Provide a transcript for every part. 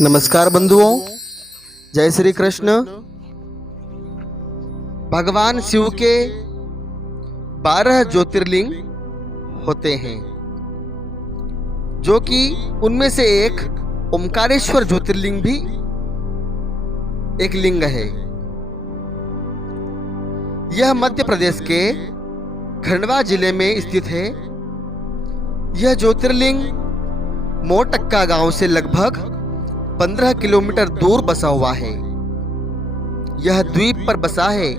नमस्कार बंधुओं, जय श्री कृष्ण। भगवान शिव के 12 ज्योतिर्लिंग होते हैं, जो कि उनमें से एक ओमकारेश्वर ज्योतिर्लिंग भी एक लिंग है। यह मध्य प्रदेश के खंडवा जिले में स्थित है। यह ज्योतिर्लिंग मोटक्का गांव से लगभग 15 किलोमीटर दूर बसा हुआ है। यह द्वीप पर बसा है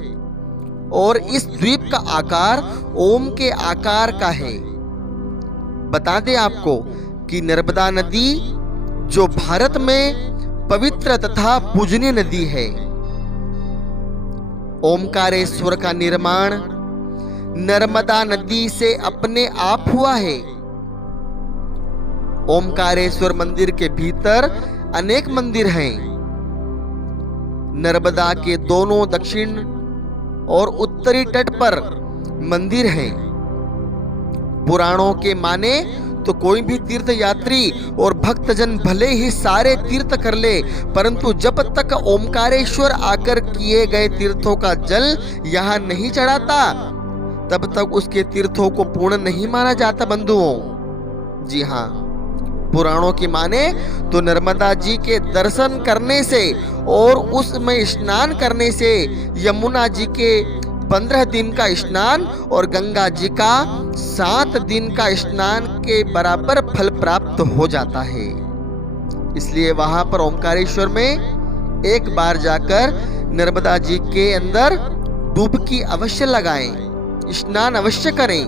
और इस द्वीप का आकार ओम के आकार का है। बता दें आपको कि नर्मदा नदी जो भारत में पवित्र तथा पूजनीय नदी है, ओमकारेश्वर का निर्माण नर्मदा नदी से अपने आप हुआ है। ओमकारेश्वर मंदिर के भीतर अनेक मंदिर हैं। नर्मदा के दोनों दक्षिण और उत्तरी तट पर मंदिर हैं। पुराणों के माने तो कोई भी तीर्थ यात्री और भक्तजन भले ही सारे तीर्थ कर ले, परंतु जब तक ओमकारेश्वर आकर किए गए तीर्थों का जल यहाँ नहीं चढ़ाता, तब तक उसके तीर्थों को पूर्ण नहीं माना जाता बंधुओं। जी हाँ, पुराणों की माने तो नर्मदा जी के दर्शन करने से और उसमें स्नान करने से यमुना जी के 15 दिन का स्नान और गंगा जी का 7 दिन का स्नान के बराबर फल प्राप्त हो जाता है। इसलिए वहां पर ओमकारेश्वर में एक बार जाकर नर्मदा जी के अंदर डुबकी अवश्य लगाएं, स्नान अवश्य करें।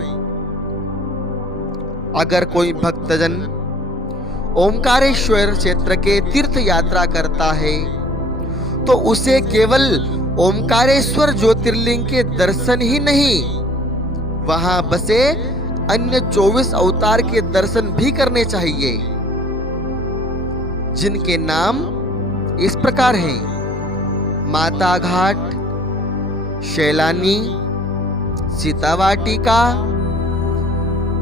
अगर कोई भक्तजन ओमकारेश्वर क्षेत्र के तीर्थ यात्रा करता है तो उसे केवल ओमकारेश्वर ज्योतिर्लिंग के दर्शन ही नहीं, वहां बसे अन्य 24 अवतार के दर्शन भी करने चाहिए, जिनके नाम इस प्रकार हैं: माता घाट, शैलानी, सीता वाटिका,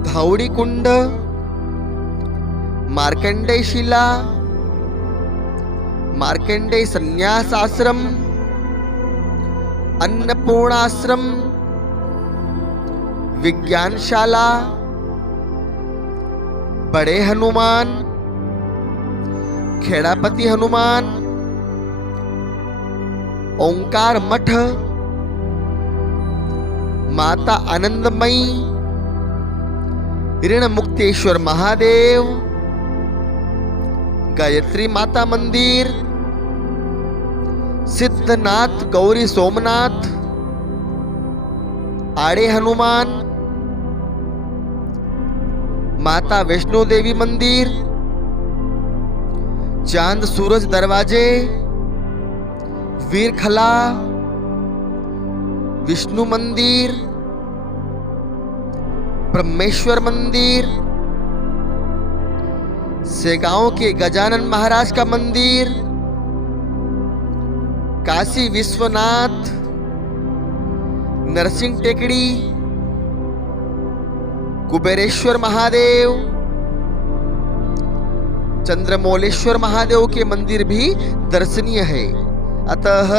धावड़ी कुंड, मार्कंडेय शिला, मार्कंडेय संन्यास आश्रम, अन्नपूर्णाश्रम, विज्ञानशाला, बड़े हनुमान, खेड़ापति हनुमान, ओंकार मठ, माता आनंदमयी, ऋण मुक्तेश्वर महादेव, गायत्री माता मंदिर, सिद्धनाथ गौरी सोमनाथ, आड़े हनुमान, माता वैष्णो देवी मंदिर, चांद सूरज दरवाजे, वीरखला, विष्णु मंदिर, ब्रह्मेश्वर मंदिर, सेगांव के गजानन महाराज का मंदिर, काशी विश्वनाथ, नरसिंह टेकड़ी, कुबेरेश्वर महादेव, चंद्रमौलेश्वर महादेव के मंदिर भी दर्शनीय है। अतः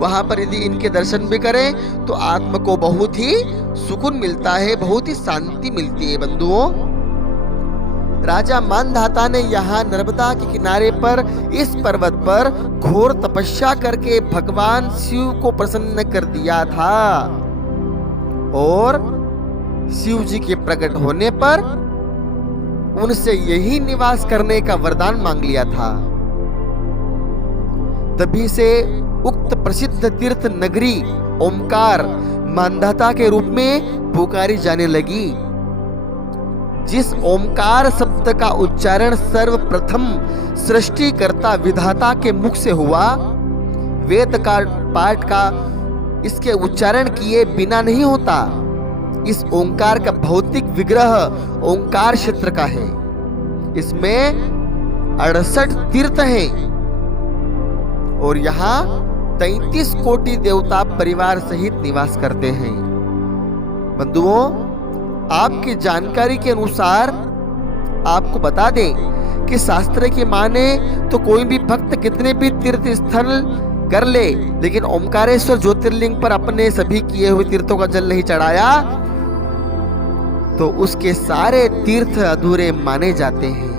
वहां पर यदि इनके दर्शन भी करें तो आत्मा को बहुत ही सुकून मिलता है, बहुत ही शांति मिलती है बंधुओं। राजा मानधाता ने यहाँ नर्मदा के किनारे पर इस पर्वत पर घोर तपस्या करके भगवान शिव को प्रसन्न कर दिया था और शिव जी के प्रकट होने पर उनसे यही निवास करने का वरदान मांग लिया था। तभी से उक्त प्रसिद्ध तीर्थ नगरी ओमकार मानधाता के रूप में पुकारी जाने लगी। जिस ओमकार शब्द का उच्चारण सर्वप्रथम सृष्टिकर्ता विधाता के मुख से हुआ, वेद का पाठ का इसके उच्चारण किए बिना नहीं होता। इस ओंकार का भौतिक विग्रह ओंकार क्षेत्र का है। इसमें 68 तीर्थ हैं और यहाँ 33 कोटि देवता परिवार सहित निवास करते हैं। बंधुओं, आपकी जानकारी के अनुसार आपको बता दें कि शास्त्र की माने तो कोई भी भक्त कितने भी तीर्थ स्थल कर ले, लेकिन ओमकारेश्वर ज्योतिर्लिंग पर अपने सभी किए हुए तीर्थों का जल नहीं चढ़ाया तो उसके सारे तीर्थ अधूरे माने जाते हैं।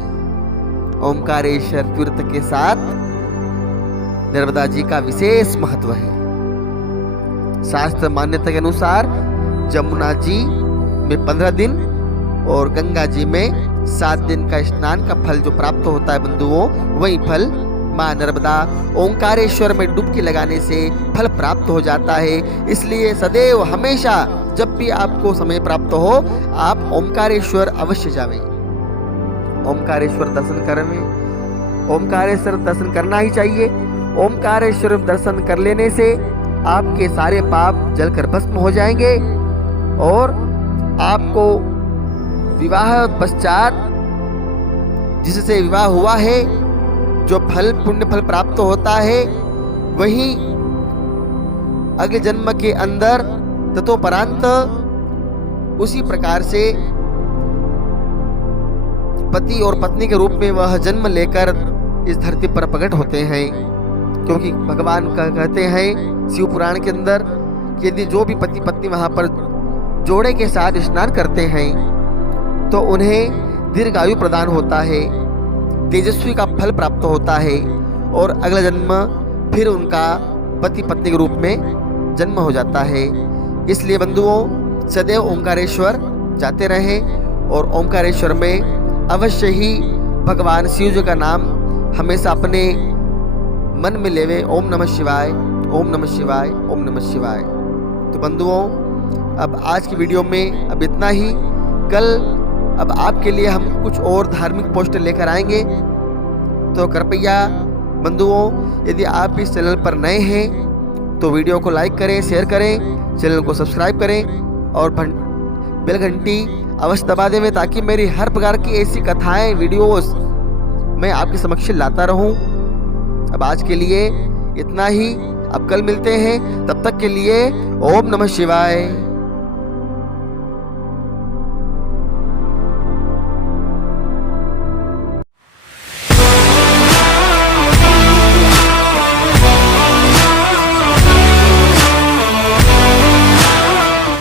ओमकारेश्वर तीर्थ के साथ नर्मदा जी का विशेष महत्व है। शास्त्र मान्यता के अनुसार जमुना जी में 15 दिन और गंगा जी में 7 दिन का स्नान का फल जो प्राप्त होता है बंधुओं, वही फल मां नर्मदा ओंकारेश्वर में डुबकी लगाने से फल प्राप्त हो जाता है। इसलिए सदैव हमेशा जब भी आपको समय प्राप्त हो आप ओंकारेश्वर अवश्य जावें। ओंकारेश्वर दर्शन करें, ओंकारेश्वर दर्शन करना ही चाहिए। ओंकारेश्वर दर्शन कर लेने से आपके सारे पाप जलकर भस्म हो जाएंगे और आपको विवाह पश्चात जिससे विवाह हुआ है जो फल पुण्य फल प्राप्त होता है वही अगले जन्म के अंदर ततोपरांत उसी प्रकार से पति और पत्नी के रूप में वह जन्म लेकर इस धरती पर प्रकट होते हैं। क्योंकि भगवान कहते हैं शिव पुराण के अंदर कि यदि जो भी पति पत्नी वहां पर जोड़े के साथ स्नान करते हैं तो उन्हें दीर्घायु प्रदान होता है, तेजस्वी का फल प्राप्त होता है और अगला जन्म फिर उनका पति पत्नी के रूप में जन्म हो जाता है। इसलिए बंधुओं सदैव ओंकारेश्वर जाते रहें और ओंकारेश्वर में अवश्य ही भगवान शिव जी का नाम हमेशा अपने मन में लेवे। ओम नमः शिवाय, ओम नमः शिवाय, ओम नमः शिवाय। तो बंधुओं अब आज की वीडियो में अब इतना ही। कल अब आपके लिए हम कुछ और धार्मिक पोस्ट लेकर आएंगे। तो कृपया बंधुओं यदि आप इस चैनल पर नए हैं तो वीडियो को लाइक करें, शेयर करें, चैनल को सब्सक्राइब करें और बेल घंटी अवश्य दबा दें ताकि मेरी हर प्रकार की ऐसी कथाएं वीडियोस मैं आपके समक्ष लाता रहूं। अब आज के लिए इतना ही। अब कल मिलते हैं, तब तक के लिए ओम नमः शिवाय।